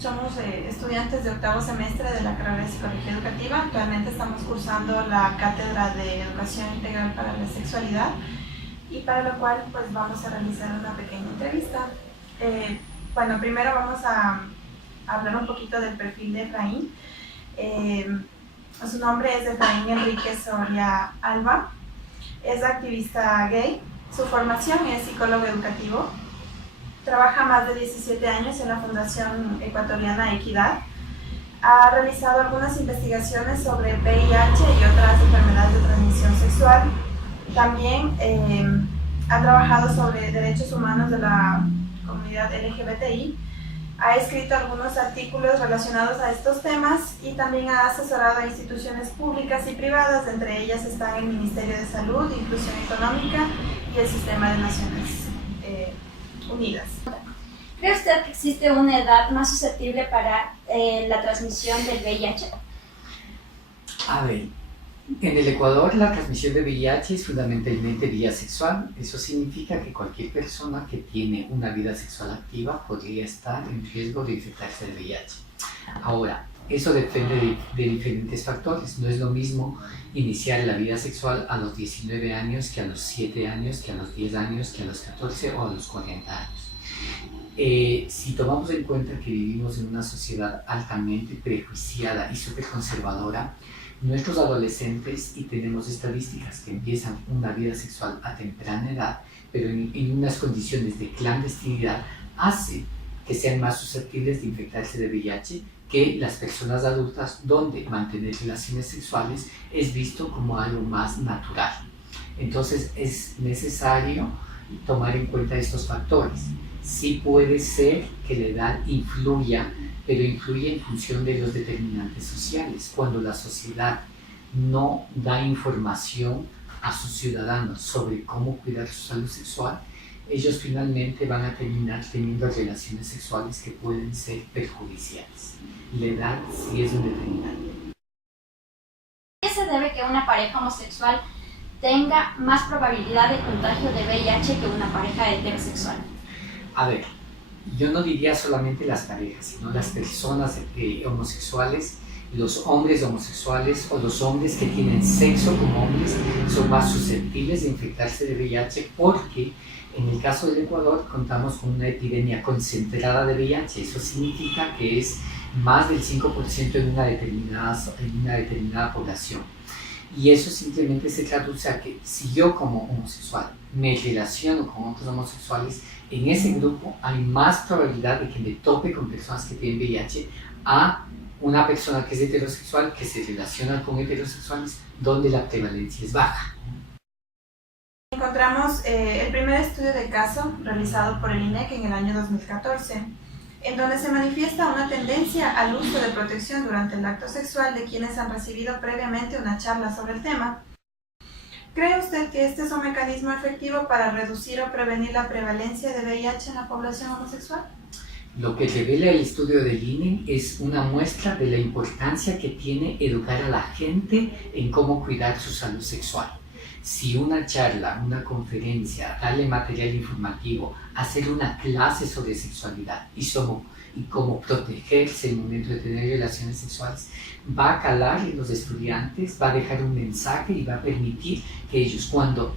Somos estudiantes de octavo semestre de la carrera de Psicología Educativa. Actualmente estamos cursando la cátedra de Educación Integral para la Sexualidad y para lo cual pues vamos a realizar una pequeña entrevista. Bueno, primero vamos a hablar un poquito del perfil de Efraín. Su nombre es Efraín Enrique Soria Alba, es activista gay, su formación es psicólogo educativo, trabaja más de 17 años en la Fundación Ecuatoriana Equidad, ha realizado algunas investigaciones sobre VIH y otras enfermedades de transmisión sexual, también ha trabajado sobre derechos humanos de la comunidad LGBTI, ha escrito algunos artículos relacionados a estos temas y también ha asesorado a instituciones públicas y privadas, entre ellas están el Ministerio de Salud, Inclusión Económica y el Sistema de Naciones Unidas. ¿Cree usted que existe una edad más susceptible para la transmisión del VIH? A ver, en el Ecuador la transmisión de VIH es fundamentalmente vía sexual. Eso significa que cualquier persona que tiene una vida sexual activa podría estar en riesgo de infectarse de VIH. Ahora, eso depende de diferentes factores. No es lo mismo iniciar la vida sexual a los 19 años que a los 7 años, que a los 10 años, que a los 14 o a los 40 años. Si tomamos en cuenta que vivimos en una sociedad altamente prejuiciada y súper conservadora, nuestros adolescentes, y tenemos estadísticas que empiezan una vida sexual a temprana edad, pero en unas condiciones de clandestinidad, hace que sean más susceptibles de infectarse de VIH que las personas adultas, donde mantener relaciones sexuales es visto como algo más natural. Entonces es necesario tomar en cuenta estos factores. Sí puede ser que la edad influya, pero influye en función de los determinantes sociales. Cuando la sociedad no da información a sus ciudadanos sobre cómo cuidar su salud sexual, ellos finalmente van a terminar teniendo relaciones sexuales que pueden ser perjudiciales. La edad sí es un determinante. ¿Qué se debe que una pareja homosexual tenga más probabilidad de contagio de VIH que una pareja heterosexual? A ver, yo no diría solamente las parejas, sino las personas homosexuales, los hombres homosexuales o los hombres que tienen sexo como hombres son más susceptibles de infectarse de VIH porque en el caso del Ecuador contamos con una epidemia concentrada de VIH. Eso significa que es más del 5% en una determinada población. Y eso simplemente se traduce a que si yo como homosexual me relaciono con otros homosexuales, en ese grupo hay más probabilidad de que me tope con personas que tienen VIH a una persona que es heterosexual que se relaciona con heterosexuales donde la prevalencia es baja. Encontramos el primer estudio de caso realizado por el INEC en el año 2014, en donde se manifiesta una tendencia al uso de protección durante el acto sexual de quienes han recibido previamente una charla sobre el tema. ¿Cree usted que este es un mecanismo efectivo para reducir o prevenir la prevalencia de VIH en la población homosexual? Lo que revela el estudio del INE es una muestra de la importancia que tiene educar a la gente en cómo cuidar su salud sexual. Si una charla, una conferencia, darle material informativo, hacer una clase sobre sexualidad y cómo protegerse en el momento de tener relaciones sexuales, va a calar en los estudiantes, va a dejar un mensaje y va a permitir que ellos cuando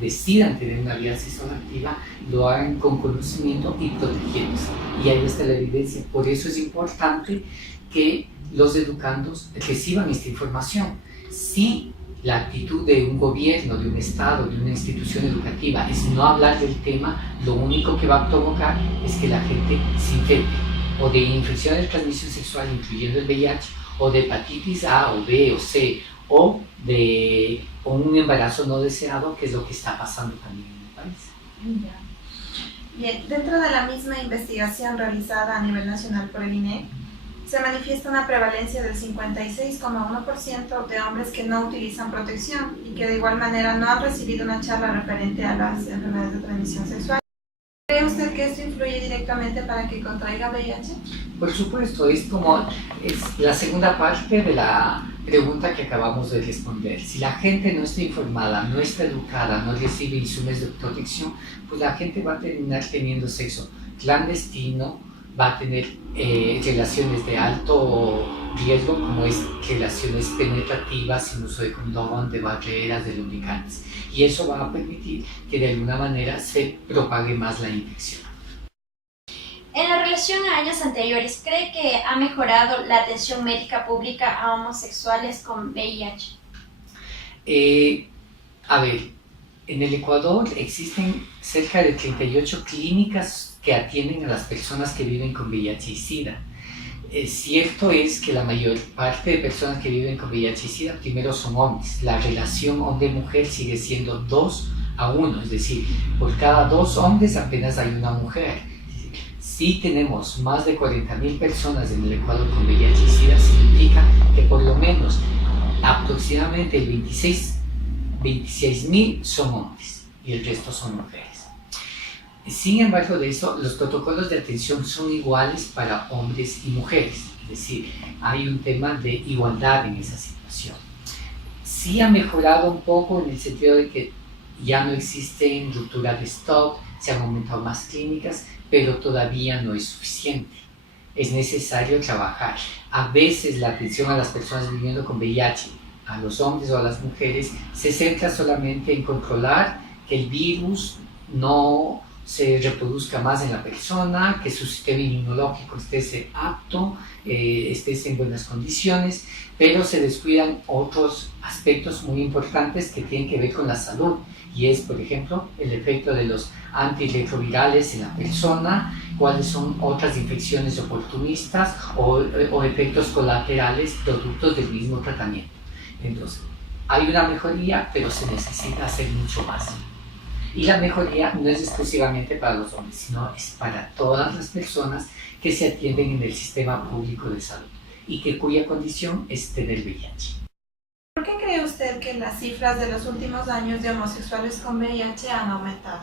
decidan tener una vida sexual activa, lo hagan con conocimiento y protegiéndose. Y ahí está la evidencia. Por eso es importante que los educandos reciban esta información. Si la actitud de un gobierno, de un Estado, de una institución educativa es no hablar del tema, lo único que va a provocar es que la gente se infecte o de infecciones de transmisión sexual, incluyendo el VIH, o de hepatitis A o B o C, o de un embarazo no deseado, que es lo que está pasando también en el país. Bien, dentro de la misma investigación realizada a nivel nacional por el INEC, se manifiesta una prevalencia del 56,1% de hombres que no utilizan protección y que de igual manera no han recibido una charla referente a las enfermedades de transmisión sexual. ¿Cree usted que esto influye directamente para que contraiga VIH? Por supuesto, es la segunda parte de la pregunta que acabamos de responder. Si la gente no está informada, no está educada, no recibe insumos de protección, pues la gente va a terminar teniendo sexo clandestino, va a tener relaciones de alto riesgo, como es relaciones penetrativas sin uso de condón, de barreras, de lubricantes. Y eso va a permitir que de alguna manera se propague más la infección. En la relación a años anteriores, ¿cree que ha mejorado la atención médica pública a homosexuales con VIH? A ver, en el Ecuador existen cerca de 38 clínicas que atienden a las personas que viven con VIH y SIDA. Cierto es que la mayor parte de personas que viven con VIH y SIDA primero son hombres. La relación hombre-mujer sigue siendo 2-1, es decir, por cada 2 hombres apenas hay una mujer. Si tenemos más de 40.000 personas en el Ecuador con VIH y SIDA, significa que por lo menos aproximadamente el 26.000 son hombres y el resto son mujeres. Sin embargo de eso, los protocolos de atención son iguales para hombres y mujeres, es decir, hay un tema de igualdad en esa situación. Sí ha mejorado un poco en el sentido de que ya no existen rupturas de stock, se han aumentado más clínicas, pero todavía no es suficiente. Es necesario trabajar. A veces la atención a las personas viviendo con VIH, a los hombres o a las mujeres, se centra solamente en controlar que el virus no se reproduzca más en la persona, que su sistema inmunológico esté apto, esté en buenas condiciones, pero se descuidan otros aspectos muy importantes que tienen que ver con la salud, y es, por ejemplo, el efecto de los antirretrovirales en la persona, cuáles son otras infecciones oportunistas o efectos colaterales productos del mismo tratamiento. Entonces, hay una mejoría, pero se necesita hacer mucho más. Y la mejoría no es exclusivamente para los hombres, sino es para todas las personas que se atienden en el sistema público de salud y cuya condición es tener VIH. ¿Por qué cree usted que las cifras de los últimos años de homosexuales con VIH han aumentado?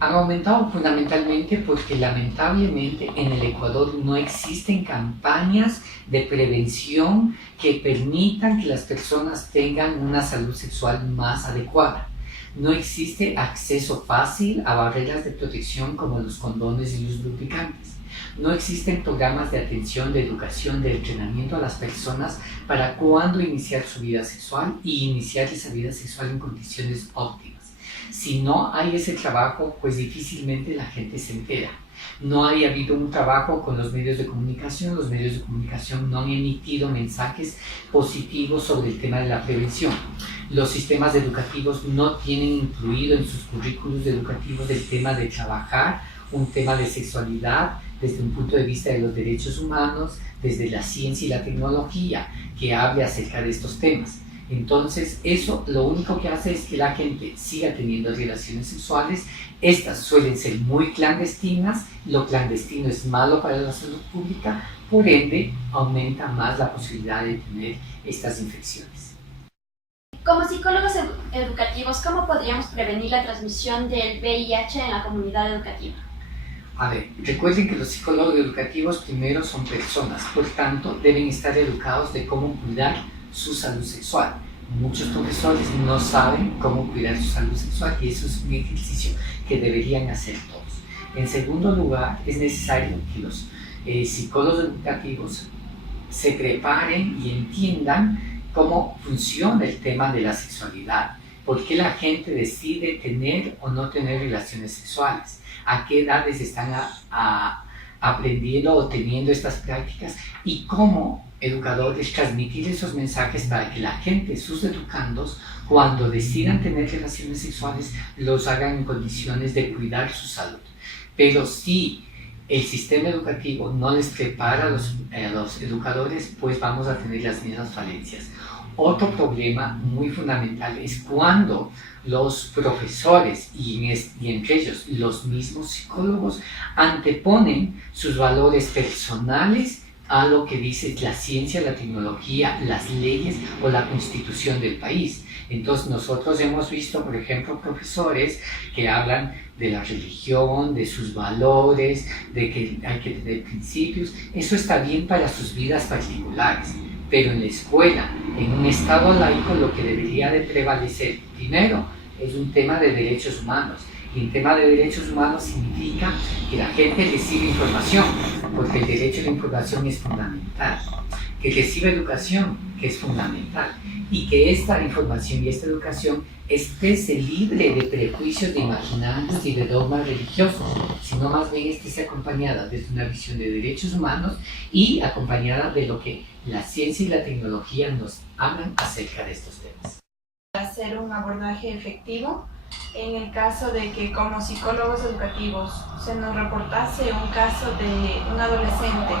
Han aumentado fundamentalmente porque lamentablemente en el Ecuador no existen campañas de prevención que permitan que las personas tengan una salud sexual más adecuada. No existe acceso fácil a barreras de protección como los condones y los lubricantes. No existen programas de atención, de educación, de entrenamiento a las personas para cuándo iniciar su vida sexual y iniciar esa vida sexual en condiciones óptimas. Si no hay ese trabajo, pues difícilmente la gente se entera. No ha habido un trabajo con los medios de comunicación no han emitido mensajes positivos sobre el tema de la prevención. Los sistemas educativos no tienen incluido en sus currículos educativos el tema de trabajar un tema de sexualidad desde un punto de vista de los derechos humanos, desde la ciencia y la tecnología, que hable acerca de estos temas. Entonces, eso lo único que hace es que la gente siga teniendo relaciones sexuales. Estas suelen ser muy clandestinas, lo clandestino es malo para la salud pública, por ende, aumenta más la posibilidad de tener estas infecciones. Como psicólogos educativos, ¿cómo podríamos prevenir la transmisión del VIH en la comunidad educativa? A ver, recuerden que los psicólogos educativos primero son personas, por tanto, deben estar educados de cómo cuidar su salud sexual. Muchos profesores no saben cómo cuidar su salud sexual y eso es un ejercicio que deberían hacer todos. En segundo lugar, es necesario que los psicólogos educativos se preparen y entiendan cómo funciona el tema de la sexualidad, por qué la gente decide tener o no tener relaciones sexuales, a qué edades están aprendiendo o teniendo estas prácticas y cómo educadores transmitir esos mensajes para que la gente, sus educandos, cuando decidan tener relaciones sexuales, los hagan en condiciones de cuidar su salud. Pero si el sistema educativo no les prepara a los educadores, pues vamos a tener las mismas falencias. Otro problema muy fundamental es cuando los profesores y entre ellos los mismos psicólogos anteponen sus valores personales a lo que dice la ciencia, la tecnología, las leyes o la constitución del país. Entonces nosotros hemos visto, por ejemplo, profesores que hablan de la religión, de sus valores, de que hay que tener principios. Eso está bien para sus vidas particulares, pero en la escuela, en un estado laico, lo que debería de prevalecer primero es un tema de derechos humanos. Y en tema de derechos humanos significa que la gente recibe información, porque el derecho a la información es fundamental, que recibe educación, que es fundamental, y que esta información y esta educación esté libre de prejuicios, de imaginarios y de dogmas religiosos, sino más bien esté acompañada desde una visión de derechos humanos y acompañada de lo que la ciencia y la tecnología nos hablan acerca de estos temas. Hacer un abordaje efectivo en el caso de que como psicólogos educativos se nos reportase un caso de un adolescente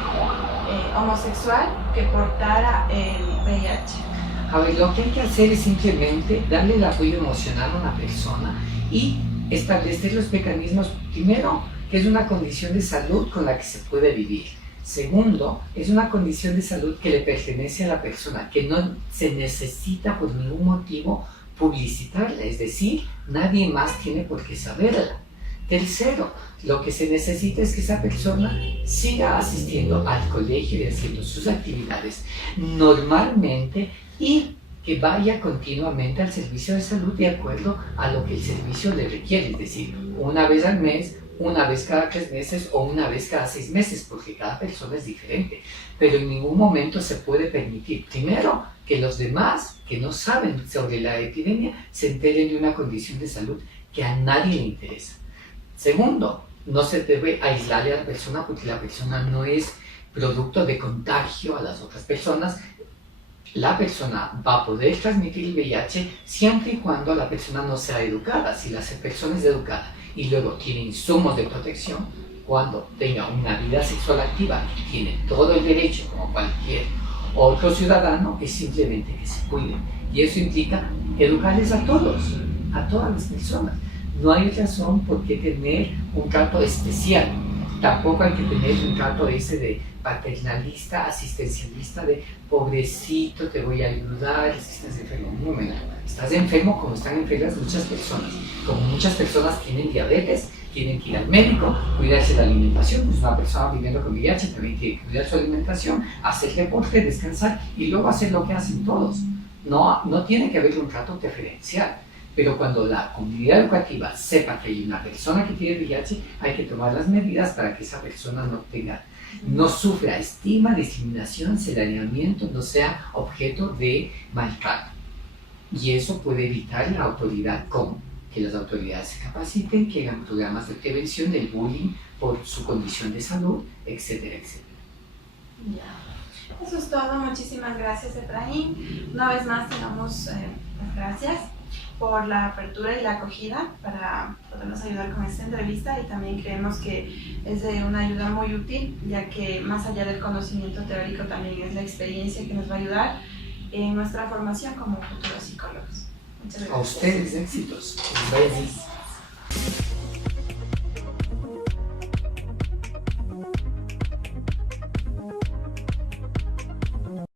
homosexual que portara el VIH. A ver, lo que hay que hacer es simplemente darle el apoyo emocional a una persona y establecer los mecanismos, primero, que es una condición de salud con la que se puede vivir. Segundo, es una condición de salud que le pertenece a la persona, que no se necesita por ningún motivo publicitarla, es decir, nadie más tiene por qué saberla. Tercero, lo que se necesita es que esa persona siga asistiendo al colegio y haciendo sus actividades normalmente y que vaya continuamente al servicio de salud de acuerdo a lo que el servicio le requiere, es decir, una vez al mes, una vez cada 3 meses o una vez cada 6 meses, porque cada persona es diferente. Pero en ningún momento se puede permitir, primero, que los demás que no saben sobre la epidemia se enteren de una condición de salud que a nadie le interesa. Segundo, no se debe aislar a la persona porque la persona no es producto de contagio a las otras personas. La persona va a poder transmitir el VIH siempre y cuando la persona no sea educada. Si la persona es educada y luego tiene insumos de protección, cuando tenga una vida sexual activa, tiene todo el derecho como cualquier otro ciudadano, es simplemente que se cuiden. Y eso implica educarles a todos, a todas las personas. No hay razón por qué tener un trato especial. Tampoco hay que tener un trato ese de paternalista, asistencialista, de pobrecito, te voy a ayudar, si estás enfermo. Un momento, estás enfermo como están enfermas muchas personas. Como muchas personas tienen diabetes, tienen que ir al médico, cuidarse de la alimentación, pues una persona viviendo con VIH también tiene que cuidar su alimentación, hacer deporte, descansar y luego hacer lo que hacen todos. No tiene que haber un trato preferencial. Pero cuando la comunidad educativa sepa que hay una persona que tiene VIH, hay que tomar las medidas para que esa persona no sufra estigma, discriminación, señalamiento, no sea objeto de maltrato. Y eso puede evitar la autoridad con que las autoridades se capaciten, que hagan programas de prevención del bullying por su condición de salud, etcétera, etcétera. Ya. Eso es todo. Muchísimas gracias, Efraín. Una vez más, te damos las gracias por la apertura y la acogida para podernos ayudar con esta entrevista, y también creemos que es de una ayuda muy útil, ya que más allá del conocimiento teórico también es la experiencia que nos va a ayudar en nuestra formación como futuros psicólogos. Muchas gracias. A ustedes éxitos. Gracias.